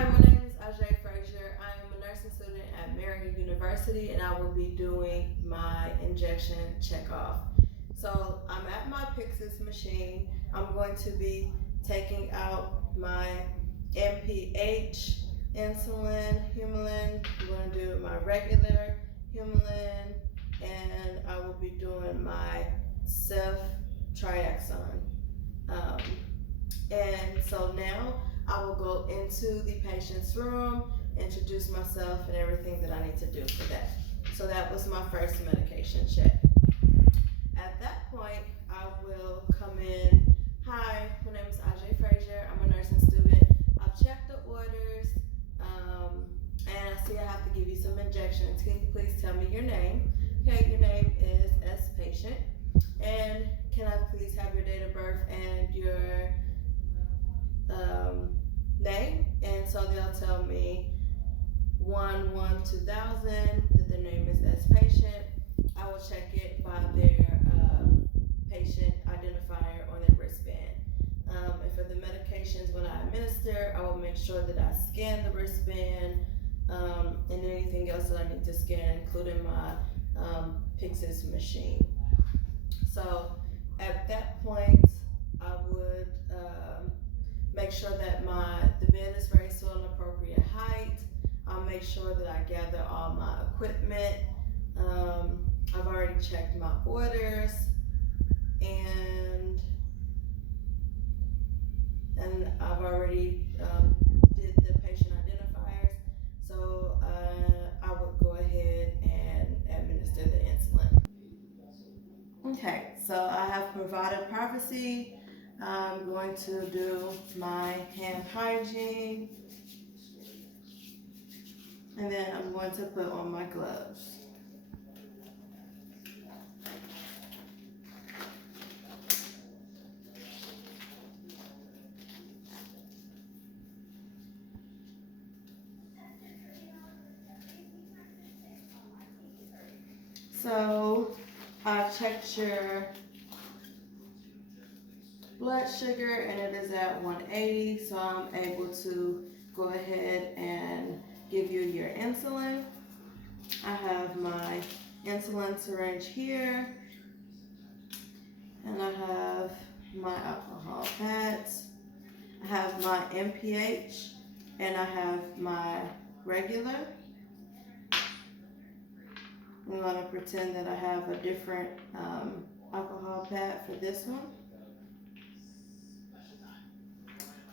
Hi, my name is Ajay Frazier. I am a nursing student at Marian University and I will be doing my injection checkoff. So I'm at my Pyxis machine. I'm going to be taking out my MPH, insulin, Humulin. I'm going to do my regular Humulin and I will be doing my Cef Triaxon. Um, and so now I will go into the patient's room, introduce myself and everything that I need to do for that. So that was my first medication check. At that point, I will come in. Hi, my name is Ajay Frazier. I'm a nursing student. I've checked the orders, and I see I have to give you some injections. Can you please tell me your name? Okay, your name is S patient. And can I please have your date of birth and your name? And so they'll tell me 1/1/2000 that their name is S patient. I will check it by their patient identifier on their wristband. And for the medications, when I administer, I will make sure that I scan the wristband and anything else that I need to scan, including my Pyxis machine. So at that point, I would make sure that the bed is raised to an appropriate height. I'll make sure that I gather all my equipment. I've already checked my orders, and I've already did the patient identifiers. So I would go ahead and administer the insulin. Okay, so I have provided privacy. I'm going to do my hand hygiene, and then I'm going to put on my gloves. So I've checked your blood sugar and it is at 180, so I'm able to go ahead and give you your insulin. I have my insulin syringe here, and I have my alcohol pads. I have my MPH, and I have my regular. I'm going to pretend that I have a different alcohol pad for this one.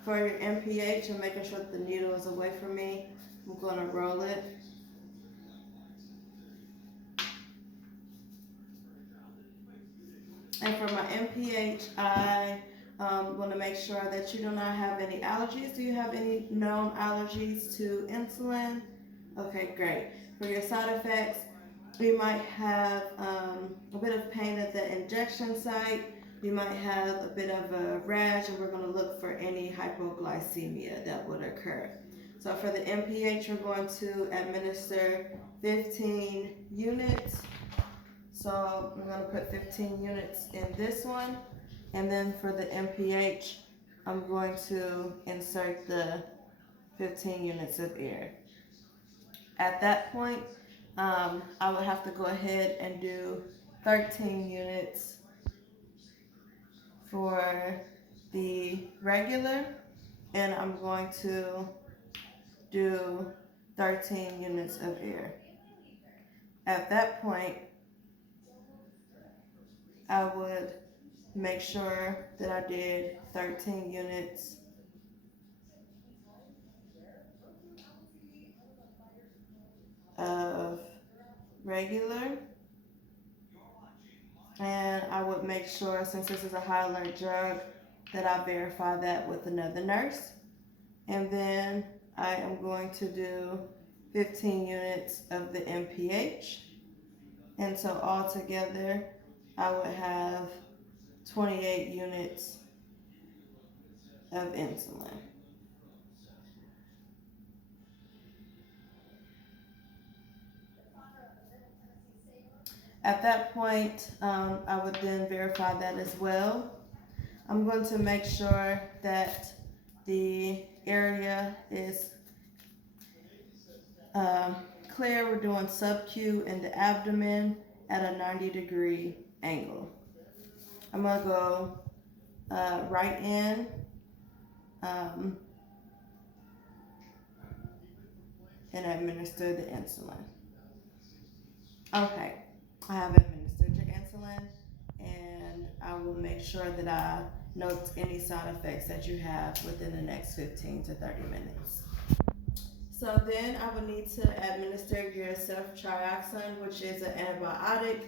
For your MPH, I'm making sure that the needle is away from me. I'm going to roll it. And for my MPH, I want to make sure that you do not have any allergies. Do you have any known allergies to insulin? Okay, great. For your side effects, you might have a bit of pain at the injection site. You might have a bit of a rash, and we're going to look for any hypoglycemia that would occur. So for the MPH, we're going to administer 15 units. So I'm going to put 15 units in this one. And then for the MPH, I'm going to insert the 15 units of air. At that point, I would have to go ahead and do 13 units for the regular, and I'm going to do 13 units of air. At that point, I would make sure that I did 13 units of regular, and I would make sure, since this is a high alert drug, that I verify that with another nurse. And then I am going to do 15 units of the MPH, and so altogether I would have 28 units of insulin. At that point, I would then verify that as well. I'm going to make sure that the area is Claire, we're doing sub-Q in the abdomen at a 90-degree angle. I'm gonna go right in and administer the insulin. Okay, I have administered your insulin, and I will make sure that I note any side effects that you have within the next 15 to 30 minutes. So then I will need to administer your ceftriaxone, which is an antibiotic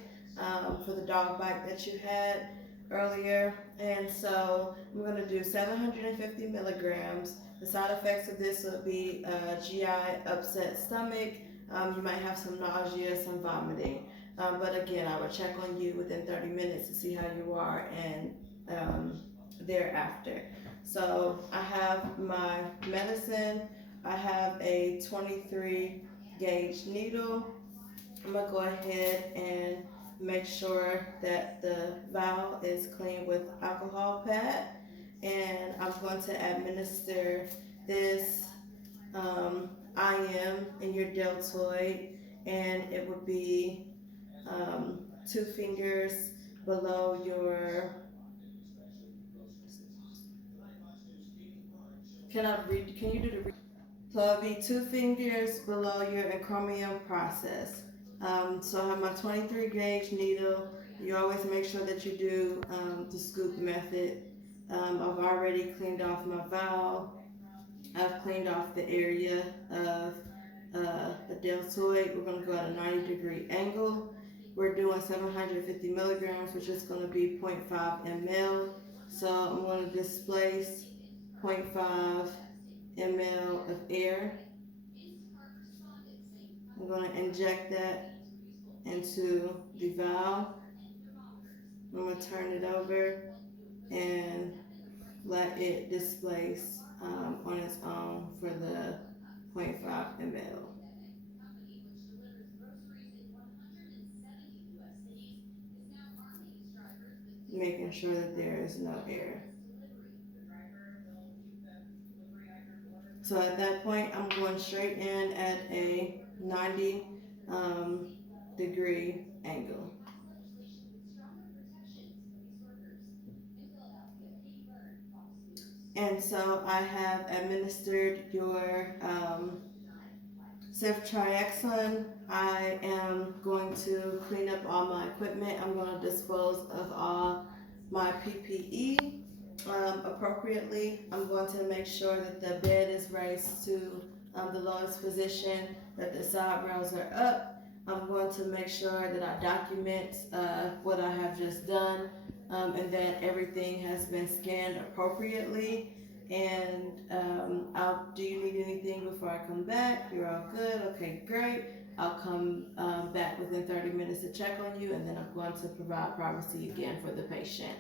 for the dog bite that you had earlier. And so I'm going to do 750 milligrams. The side effects of this will be GI upset stomach. You might have some nausea, some vomiting. But again, I will check on you within 30 minutes to see how you are and thereafter. So I have my medicine. I have a 23 gauge needle. I'm gonna go ahead and make sure that the vial is clean with alcohol pad, and I'm going to administer this IM in your deltoid, and it would be 2 fingers below your. Can you do the? So it'll be 2 fingers below your acromion process. So I have my 23 gauge needle. You always make sure that you do the scoop method. I've already cleaned off my vial. I've cleaned off the area of the deltoid. We're going to go at a 90-degree angle. We're doing 750 milligrams, which is going to be 0.5 ml. So I'm going to displace 0.5 ml of air. I'm going to inject that into the vial. I'm going to turn it over and let it displace on its own for the 0.5 ml. Making sure that there is no air. So at that point, I'm going straight in at a 90 degree angle. And so I have administered your ceftriaxone. I am going to clean up all my equipment. I'm going to dispose of all my PPE appropriately. I'm going to make sure that the bed is raised to the lowest position, that the side rails are up. I'm going to make sure that I document what I have just done and that everything has been scanned appropriately. And do you need anything before I come back? You're all good? Okay, great. I'll come back within 30 minutes to check on you, and then I'm going to provide privacy again for the patient.